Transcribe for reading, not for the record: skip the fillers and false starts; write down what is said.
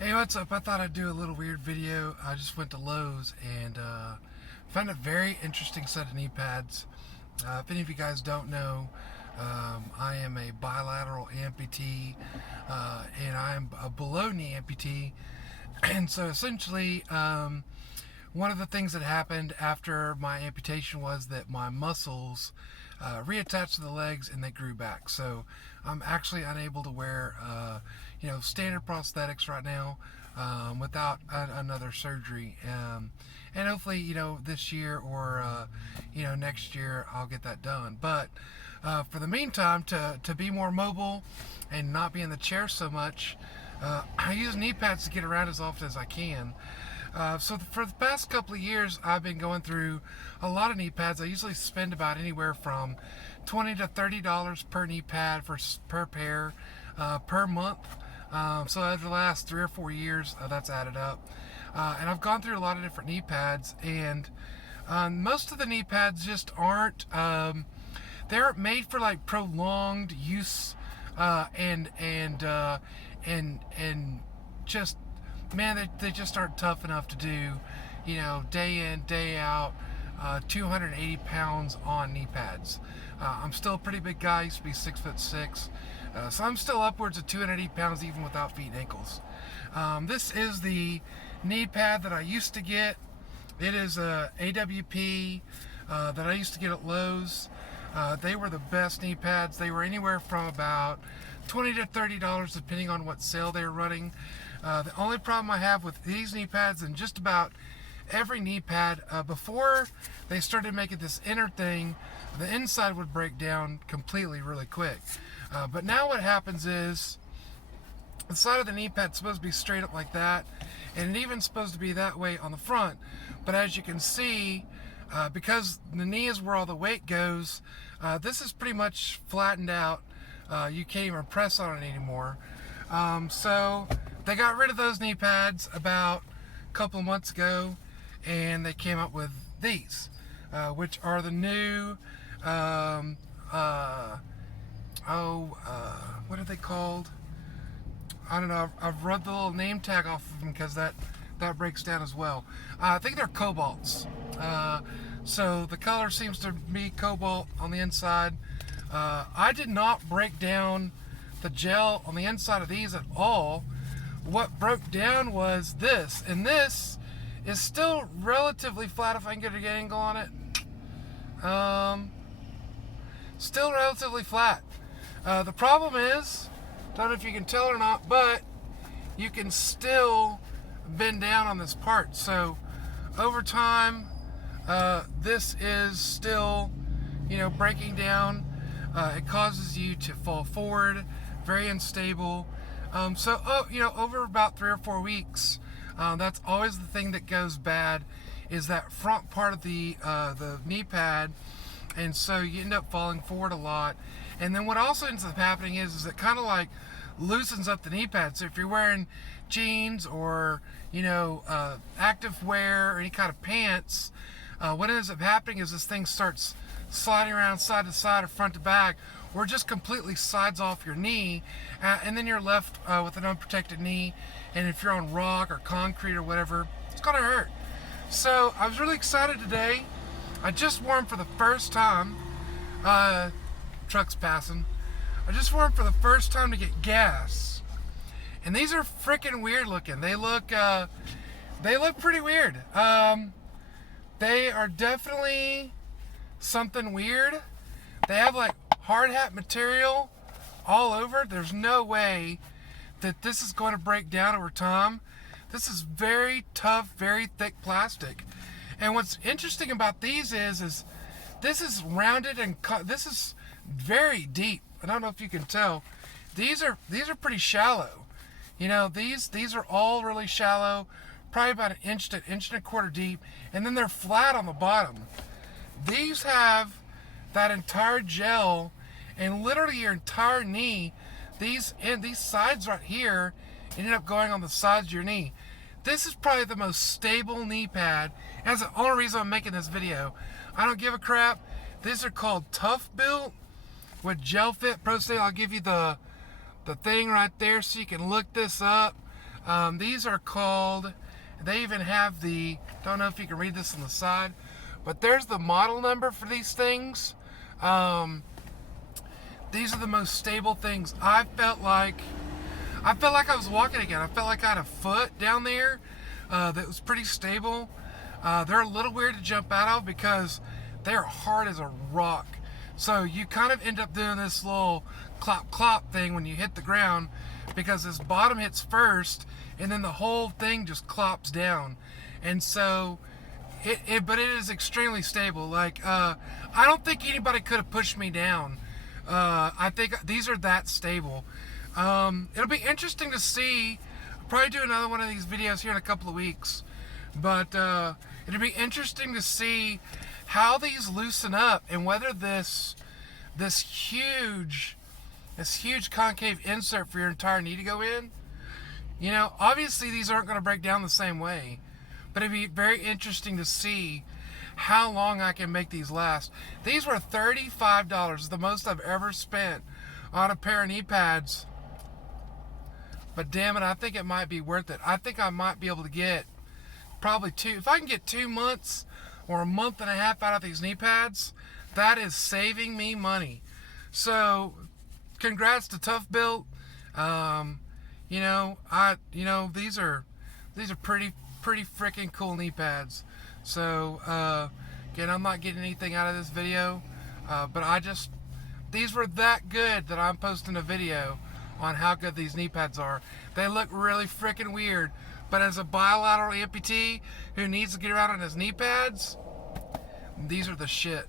Hey, what's up? I thought I'd do a little weird video. I just went to Lowe's and found a very interesting set of knee pads. If any of you guys don't know, I am a bilateral amputee and I'm a below knee amputee. And so essentially, one of the things that happened after my amputation was that my muscles reattached to the legs and they grew back. So I'm actually unable to wear, standard prosthetics right now without another surgery. And hopefully, this year or, next year I'll get that done. But for the meantime, to be more mobile and not be in the chair so much, I use knee pads to get around as often as I can. So for the past couple of years, I've been going through a lot of knee pads. I usually spend about anywhere from $20 to $30 per knee pad per pair per month. So over the last 3 or 4 years, that's added up. And I've gone through a lot of different knee pads, and most of the knee pads just aren't. They aren't made for like prolonged use, and just, man, they just aren't tough enough to do, day in, day out, 280 pounds on knee pads. I'm still a pretty big guy. I used to be 6'6", so I'm still upwards of 280 pounds even without feet and ankles. This is the knee pad that I used to get. It is a AWP that I used to get at Lowe's. They were the best knee pads. They were anywhere from about $20 to $30 depending on what sale they were running. The only problem I have with these knee pads and just about every knee pad, before they started making this inner thing, the inside would break down completely really quick. But now what happens is the side of the knee pad is supposed to be straight up like that, and it even supposed to be that way on the front. But as you can see, because the knee is where all the weight goes, this is pretty much flattened out. You can't even press on it anymore. So they got rid of those knee pads about a couple of months ago, and they came up with these, which are the new, what are they called? I don't know. I've read the little name tag off of them because that breaks down as well. I think they're cobalts. So the color seems to be cobalt on the inside. I did not break down the gel on the inside of these at all. What broke down was this, and this is still relatively flat if I can get a good angle on it. Still relatively flat. The problem is, don't know if you can tell or not, but you can still bend down on this part. So over time, this is still, breaking down. It causes you to fall forward, very unstable. Over about 3 or 4 weeks, that's always the thing that goes bad, is that front part of the knee pad, and so you end up falling forward a lot. And then what also ends up happening is it kind of like loosens up the knee pad. So if you're wearing jeans or active wear or any kind of pants, what ends up happening is this thing starts sliding around side to side or front to back, or just completely slides off your knee, and then you're left with an unprotected knee. And if you're on rock or concrete or whatever, it's gonna hurt. So I was really excited today. I just wore them for the first time. Trucks passing. I just wore them for the first time to get gas, and these are freaking weird looking. They look pretty weird. They are definitely something weird. They have like hard hat material all over. There's no way that this is going to break down over time. This is very tough, very thick plastic. And what's interesting about these is this is rounded and cut. This is very deep. I don't know if you can tell. These are pretty shallow. These are all really shallow, probably about an inch to inch and a quarter deep, and then they're flat on the bottom. These have that entire gel, and literally your entire knee. These sides right here ended up going on the sides of your knee. This is probably the most stable knee pad. That's the only reason I'm making this video. I don't give a crap. These are called Toughbuilt with Gel Fit Pro Stabilizer. I'll give you the thing right there so you can look this up. These are called, they even have the, don't know if you can read this on the side, but there's the model number for these things. These are the most stable things. I felt like I was walking again. I felt like I had a foot down there that was pretty stable. They're a little weird to jump out of because they're hard as a rock. So you kind of end up doing this little clop clop thing when you hit the ground, because this bottom hits first and then the whole thing just clops down. And so but it is extremely stable. Like I don't think anybody could have pushed me down. I think these are that stable. It'll be interesting to see. I'll probably do another one of these videos here in a couple of weeks, but it'll be interesting to see how these loosen up and whether this huge concave insert for your entire knee to go in. You know, obviously these aren't going to break down the same way, but it'd be very interesting to see how long I can make these last. These were $35, the most I've ever spent on a pair of knee pads. But damn it, I think it might be worth it. I think I might be able to get probably if I can get 2 months or a month and a half out of these knee pads, that is saving me money. So congrats to Toughbuilt. These are pretty freaking cool knee pads. So again, I'm not getting anything out of this video, but these were that good that I'm posting a video on how good these knee pads are. They look really freaking weird, but as a bilateral amputee who needs to get around on his knee pads, these are the shit.